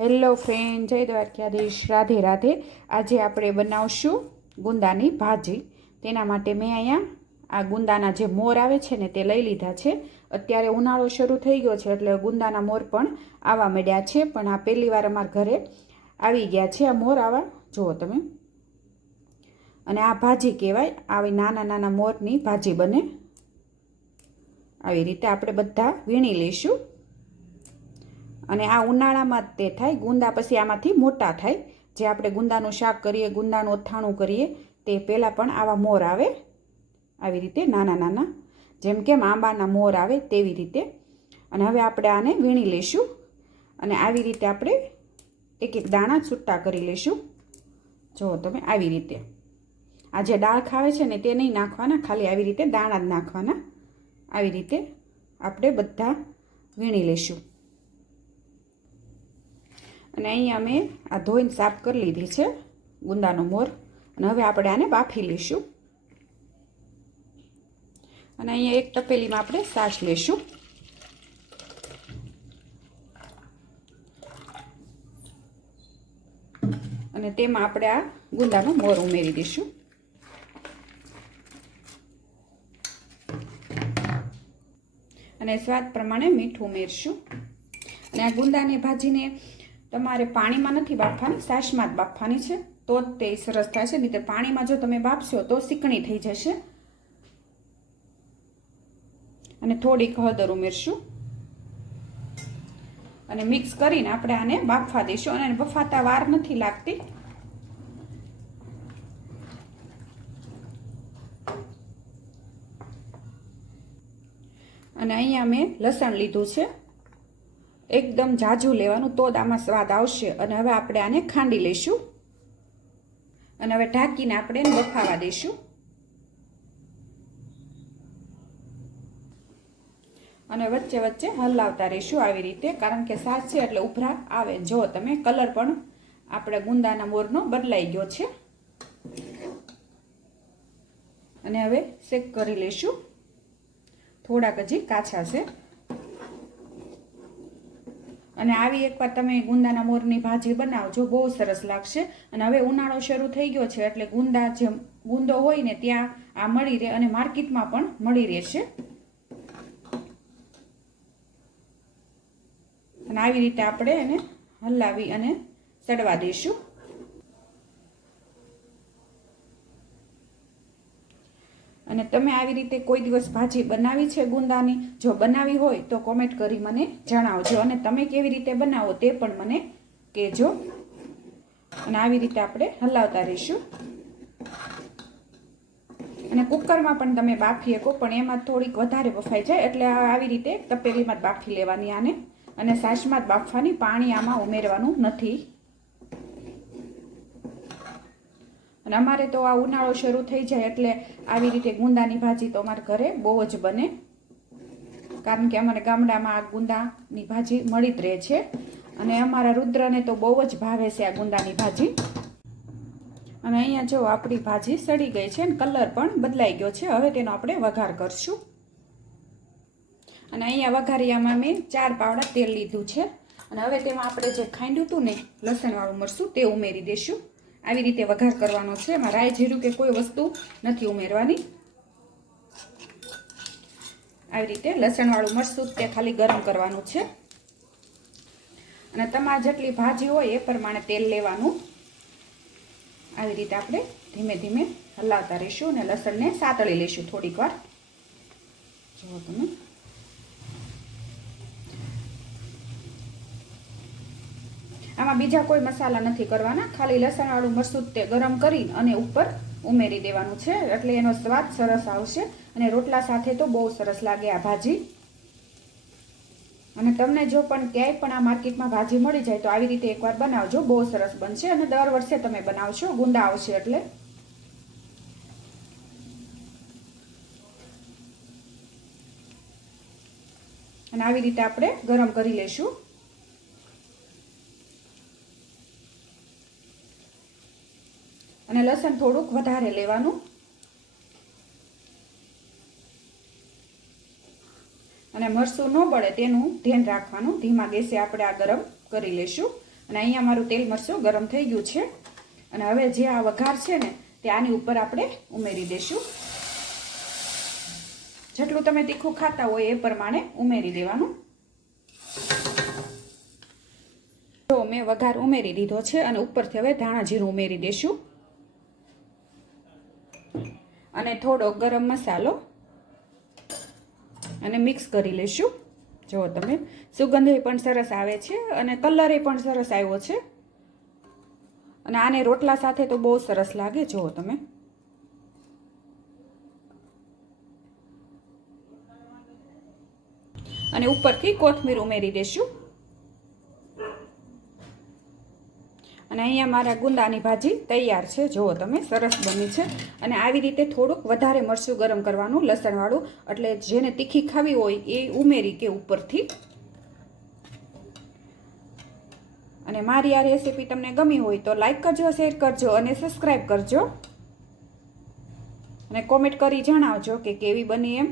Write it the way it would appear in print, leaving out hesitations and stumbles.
Hello friend, જય દ્વારકાધીશ, રાધે રાધે। આજે આપણે બનાવશું ગુંદાની ભાજી। તેના માટે મેં અહીંયા આ ગુંદાના જે મોર આવે છે ને તે લઈ લીધા છે। અત્યારે ઉનાળો શરૂ થઈ ગયો છે એટલે ગુંદાના મોર પણ આવવા માંડ્યા છે, પણ આ પહેલી વાર અમારા ઘરે આવી ગયા છે આ મોર આવા, જુઓ તમે। અને આ ભાજી કહેવાય, આવી નાના નાના મોરની ભાજી બને। આવી રીતે આપણે બધા વીણી લઈશું। અને આ ઉનાળામાં તે થાય, ગુંદા પછી આમાંથી મોટા થાય। જે આપણે ગુંદાનું શાક કરીએ, ગુંદાનું અથાણું કરીએ, તે પહેલાં પણ આવા મોર આવે, આવી રીતે નાના નાના, જેમ કેમ આંબાના મોર આવે તેવી રીતે। અને હવે આપણે આને વીણી લઈશું અને આવી રીતે આપણે એક એક દાણા છૂટા કરી લઈશું। જુઓ તમે, આવી રીતે આ જે દાળ ખાવે છે ને તે નહીં નાખવાના, ખાલી આવી રીતે દાણા જ નાખવાના। આવી રીતે આપણે બધા વીણી લઈશું। અને અહીંયા મેં આ ધોઈને સાફ કરી લીધી છે ગુંદાનો મોર, અને હવે આપણે આને બાફી લઈશું। અને અહીંયા એક તપેલીમાં આપણે છાશ લઈશું। અને તેમાં આપણે આ ગુંદાનો મોર ઉમેરી દઈશું। અને સ્વાદ પ્રમાણે મીઠું ઉમેરશું। અને આ ગુંદાની ભાજીને તમારે પાણીમાં નથી બાફવાની, છાશમાં જ બાફવાની છે, તો જ તે સરસ થાય છે। નહીં તો પાણીમાં જો તમે બાફશો તો ચીકણી થઈ જશે। અને થોડીક હળદર ઉમેરશું અને મિક્સ કરીને આપણે આને બાફવા દઈશું। અને બફાતા વાર નથી લાગતી। અને અહીંયા મેં લસણ લીધું છે, એકદમ ઝાઝું લેવાનું, તો જ આમાં સ્વાદ આવશે। અને હવે આપણે આને ખાંડી લઈશું અને હવે ઢાંકીને આપણે એને બફાવા દઈશું। અને વચ્ચે વચ્ચે હલાવતા રહીશું આવી રીતે, કારણ કે છાશ છે એટલે ઉભરા આવે। જો તમે, કલર પણ આપણે ગુંદાના મોરનો બદલાઈ ગયો છે। અને હવે શેક કરી લઈશું, થોડાક હજી કાચા છે। અને આવી એકવાર તમે ગુંદાના મોરની ભાજી બનાવજો, બહુ સરસ લાગશે। અને હવે ઉનાળો શરૂ થઈ ગયો છે એટલે ગુંદા જે ગુંદો હોય ને ત્યાં આ મળી રહે, અને માર્કેટમાં પણ મળી રહેશે। અને આવી રીતે આપણે એને હલાવી અને સડવા દઈશું। અને તમે આવી રીતે કોઈ દિવસ ભાજી બનાવી છે ગુંદાની? જો બનાવી હોય તો કોમેન્ટ કરી મને જણાવજો, અને તમે કેવી રીતે બનાવો તે પણ મને કહેજો। અને આવી રીતે આપણે હલાવતા રહીશું। અને કુકરમાં પણ તમે બાફી શકો, પણ એમાં થોડીક વધારે બફાઈ જાય, એટલે આવી રીતે તપેલીમાં જ બાફી લેવાની આને। અને છાશમાં જ બાફવાની, પાણી આમાં ઉમેરવાનું નથી। અને અમારે તો આ ઉનાળો શરૂ થઈ જાય એટલે આવી રીતે ગુંદાની ભાજી તો અમારા ઘરે બહુ જ બને, કારણ કે અમારે ગામડામાં આ ગુંદાની ભાજી મળી જ રહે છે। અને અમારા રુદ્રને તો બહુ જ ભાવે છે આ ગુંદાની ભાજી। અને અહીંયા જો આપણી ભાજી સડી ગઈ છે, અને કલર પણ બદલાઈ ગયો છે। હવે તેનો આપણે વઘાર કરશું। અને અહીંયા વઘારિયામાં મેં 4 પાવડા તેલ લીધું છે। અને હવે તેમાં આપણે જે ખાંડ્યું હતું ને લસણવાળું મરચું તે ઉમેરી દઈશું। આવી રીતે વઘાર કરવાનો છે, એમાં રાઈ જીરું કે કોઈ વસ્તુ નથી ઉમેરવાની। આવી રીતે લસણવાળું મરચું તે ખાલી ગરમ કરવાનું છે। અને તમારે જેટલી ભાજી હોય એ પ્રમાણે તેલ લેવાનું। આવી રીતે આપણે ધીમે ધીમે હલાવતા રહીશું અને લસણને સાતળી લઈશું થોડીક વાર। જુઓ તમે, આમાં બીજા કોઈ મસાલા નથી કરવાના, ખાલી લસણવાળું મરચું તે ગરમ કરી અને ઉપર ઉમેરી દેવાનું છે, એટલે એનો સ્વાદ સરસ આવશે। અને રોટલા સાથે તો બહુ સરસ લાગે આ ભાજી। અને તમને જો પણ ક્યાંય પણ આ માર્કેટમાં ભાજી મળી જાય તો આવી રીતે એકવાર બનાવજો, બહુ સરસ બનશે। અને દર વર્ષે તમે બનાવશો, ગુંદા આવશે એટલે। અને આવી રીતે આપણે ગરમ કરી લઈશું। અને લસણ થોડુંક વધારે લેવાનું। અને મરચું ન બળે તેનું ધ્યાન રાખવાનું। ધીમા ગેસે આપણે આ ગરમ કરી લેશું અને અહીંયા મારું તેલ મરચું ગરમ થઈ ગયું છે અને હવે જે આ વઘાર છે ને તે આની ઉપર આપણે ઉમેરી દઈશું. જેટલું તમે તીખું ખાતા હોય એ પ્રમાણે ઉમેરી દેવાનું. તો મેં વઘાર ઉમેરી દીધો છે અને ઉપરથી હવે ધાણા જીરું ઉમેરી દઈશું અને થોડો ગરમ મસાલો અને મિક્સ કરી લઈશું. જુઓ તમે સુગંધ પણ સરસ આવે છે અને કલર પણ સરસ આવ્યો છે અને આને રોટલા સાથે તો બહુ સરસ લાગે. જુઓ તમે અને ઉપરથી કોથમીર ઉમેરી દઈશું. અને અહીંયા મારા ગુંદાની ભાજી તૈયાર છે. જુઓ તમે સરસ બની છે. અને આવી રીતે થોડુંક વધારે મરચું ગરમ કરવાનું લસણવાળું, એટલે જેને તીખી ખાવી હોય એ ઉમેરી કે ઉપરથી. અને મારી આ રેસીપી તમને ગમી હોય તો લાઈક કરજો, શેર કરજો અને સબસ્ક્રાઈબ કરજો અને કોમેન્ટ કરી જણાવજો કે કેવી બની એમ.